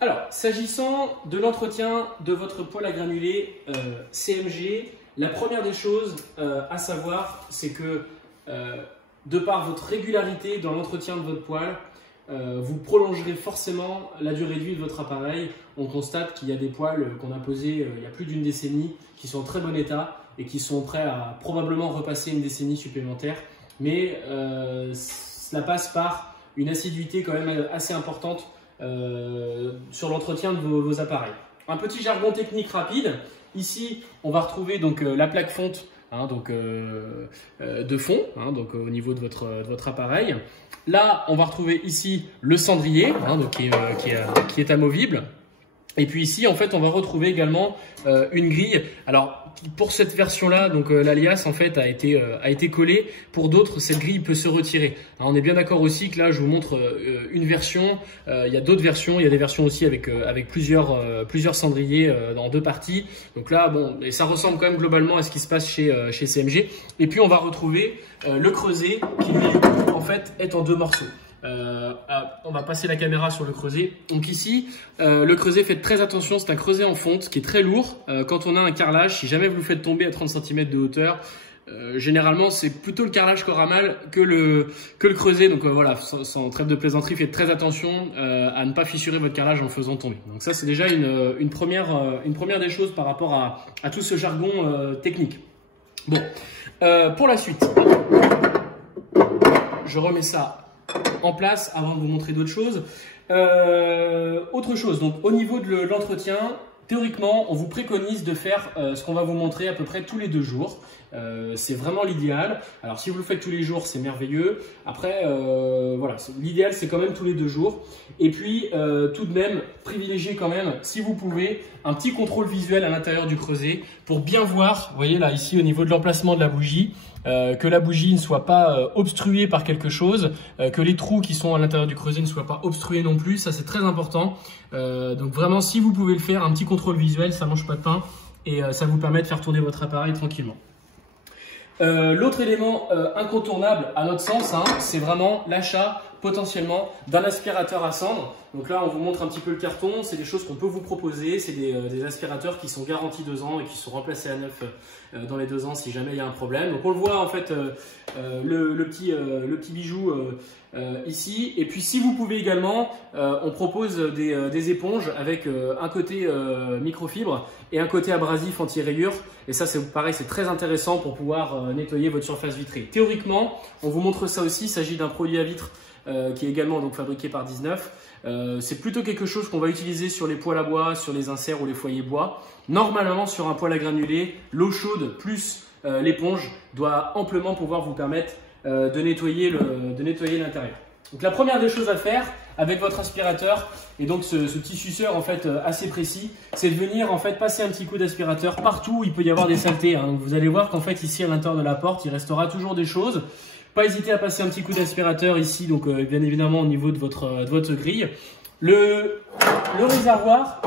Alors, s'agissant de l'entretien de votre poêle à granulés CMG, la première des choses à savoir, c'est que de par votre régularité dans l'entretien de votre poêle, vous prolongerez forcément la durée de vie de votre appareil. On constate qu'il y a des poêles qu'on a posés il y a plus d'une décennie qui sont en très bon état et qui sont prêts à probablement repasser une décennie supplémentaire. Mais cela passe par une assiduité quand même assez importante sur l'entretien de vos appareils. Un petit jargon technique rapide. Ici, on va retrouver donc la plaque fonte de fond, donc au niveau de votre appareil. Là, on va retrouver ici le cendrier, qui est amovible. Et puis ici, en fait, on va retrouver également une grille. Alors, pour cette version-là, donc l'alias en fait a été collé. Pour d'autres, cette grille peut se retirer. Alors, on est bien d'accord aussi que là, je vous montre une version. Il y a d'autres versions. Il y a des versions aussi avec plusieurs cendriers dans deux parties. Donc là, bon, et ça ressemble quand même globalement à ce qui se passe chez CMG. Et puis, on va retrouver le creuset qui lui, du coup, en fait, est en deux morceaux. On va passer la caméra sur le creuset. Donc ici, le creuset, faites très attention, c'est un creuset en fonte qui est très lourd. Quand on a un carrelage, si jamais vous le faites tomber à 30 cm de hauteur, généralement c'est plutôt le carrelage qui aura mal que le creuset. Donc voilà, sans trêve de plaisanterie, faites très attention à ne pas fissurer votre carrelage en le faisant tomber. Donc ça, c'est déjà une première des choses par rapport à tout ce jargon technique. Bon, pour la suite, je remets ça en place avant de vous montrer d'autres choses. Autre chose, donc au niveau de l'entretien, théoriquement, on vous préconise de faire ce qu'on va vous montrer à peu près tous les 2 jours. C'est vraiment l'idéal. Alors si vous le faites tous les jours, c'est merveilleux. Après, voilà, l'idéal c'est quand même tous les 2 jours. Et puis tout de même, privilégiez quand même, si vous pouvez, un petit contrôle visuel à l'intérieur du creuset pour bien voir, vous voyez là ici au niveau de l'emplacement de la bougie, que la bougie ne soit pas obstruée par quelque chose, que les trous qui sont à l'intérieur du creuset ne soient pas obstrués non plus. Ça c'est très important. Donc vraiment, si vous pouvez le faire, un petit contrôle visuel, ça mange pas de pain et ça vous permet de faire tourner votre appareil tranquillement. L'autre élément incontournable à notre sens, c'est vraiment l'achat potentiellement d'un aspirateur à cendre. Donc là, on vous montre un petit peu le carton. C'est des choses qu'on peut vous proposer. C'est des aspirateurs qui sont garantis 2 ans et qui sont remplacés à neuf dans les 2 ans si jamais il y a un problème. Donc on le voit en fait, le petit bijou ici. Et puis si vous pouvez également, on propose des éponges avec un côté microfibre et un côté abrasif anti-rayures. Et ça, c'est pareil, c'est très intéressant pour pouvoir nettoyer votre surface vitrée. Théoriquement, on vous montre ça aussi. Il s'agit d'un produit à vitre qui est également donc fabriqué par 19. C'est plutôt quelque chose qu'on va utiliser sur les poêles à bois, sur les inserts ou les foyers bois. Normalement, sur un poêle à granulés, l'eau chaude plus l'éponge doit amplement pouvoir vous permettre de nettoyer l'intérieur. Donc la première des choses à faire avec votre aspirateur et donc ce petit suceur en fait assez précis, c'est de venir en fait passer un petit coup d'aspirateur partout où il peut y avoir des saletés. Donc vous allez voir qu'en fait ici à l'intérieur de la porte, il restera toujours des choses. Pas hésiter à passer un petit coup d'aspirateur ici, donc bien évidemment au niveau de votre grille. Le réservoir,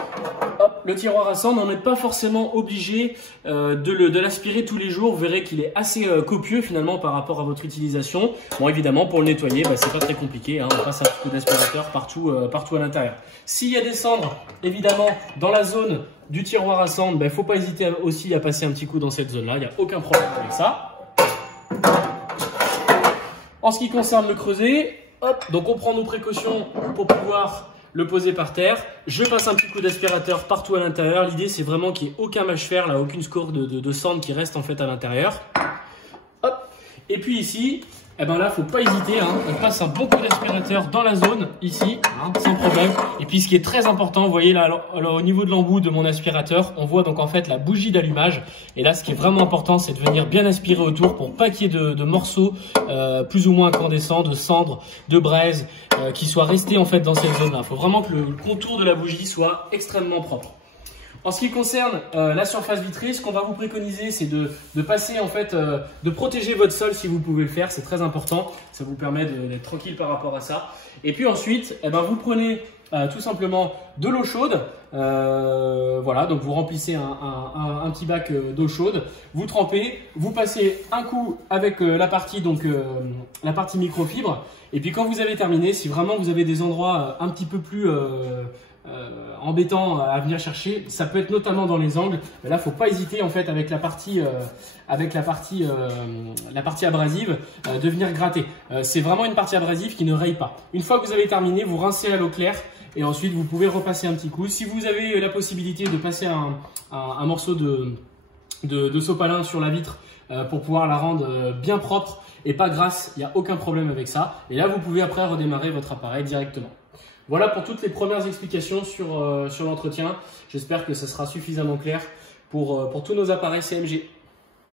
hop, le tiroir à cendre, on n'est pas forcément obligé de l'aspirer tous les jours. Vous verrez qu'il est assez copieux finalement par rapport à votre utilisation. Bon, évidemment, pour le nettoyer, c'est pas très compliqué. On passe un petit coup d'aspirateur partout à l'intérieur. S'il y a des cendres, évidemment, dans la zone du tiroir à cendre, il ne faut pas hésiter aussi à passer un petit coup dans cette zone-là. Il n'y a aucun problème avec ça. En ce qui concerne le creuset, hop, donc on prend nos précautions pour pouvoir le poser par terre. Je passe un petit coup d'aspirateur partout à l'intérieur. L'idée, c'est vraiment qu'il n'y ait aucun mâche-fer, là, aucune score de cendre qui reste en fait à l'intérieur. Hop. Et puis ici, là, faut pas hésiter. On passe un bon coup d'aspirateur dans la zone ici, sans problème. Et puis, ce qui est très important, vous voyez là, alors, au niveau de l'embout de mon aspirateur, on voit donc en fait la bougie d'allumage. Et là, ce qui est vraiment important, c'est de venir bien aspirer autour pour pas qu'il y ait de morceaux plus ou moins incandescents, de cendres, de braise, qui soient restés en fait dans cette zone-là. Il faut vraiment que le contour de la bougie soit extrêmement propre. En ce qui concerne la surface vitrée, ce qu'on va vous préconiser, c'est de passer en fait, de protéger votre sol si vous pouvez le faire, c'est très important. Ça vous permet d'être tranquille par rapport à ça. Et puis ensuite, vous prenez tout simplement de l'eau chaude. Voilà, donc vous remplissez un petit bac d'eau chaude, vous trempez, vous passez un coup avec la partie microfibre. Et puis quand vous avez terminé, si vraiment vous avez des endroits un petit peu plus embêtant à venir chercher. Ça peut être notamment dans les angles. Mais là, faut pas hésiter en fait avec la partie abrasive de venir gratter. C'est vraiment une partie abrasive qui ne raye pas. Une fois que vous avez terminé, vous rincez à l'eau claire et ensuite vous pouvez repasser un petit coup. Si vous avez la possibilité de passer un morceau de sopalin sur la vitre pour pouvoir la rendre bien propre et pas grasse, il n'y a aucun problème avec ça. Et là, vous pouvez après redémarrer votre appareil directement. Voilà pour toutes les premières explications sur l'entretien. J'espère que ça sera suffisamment clair pour tous nos appareils CMG.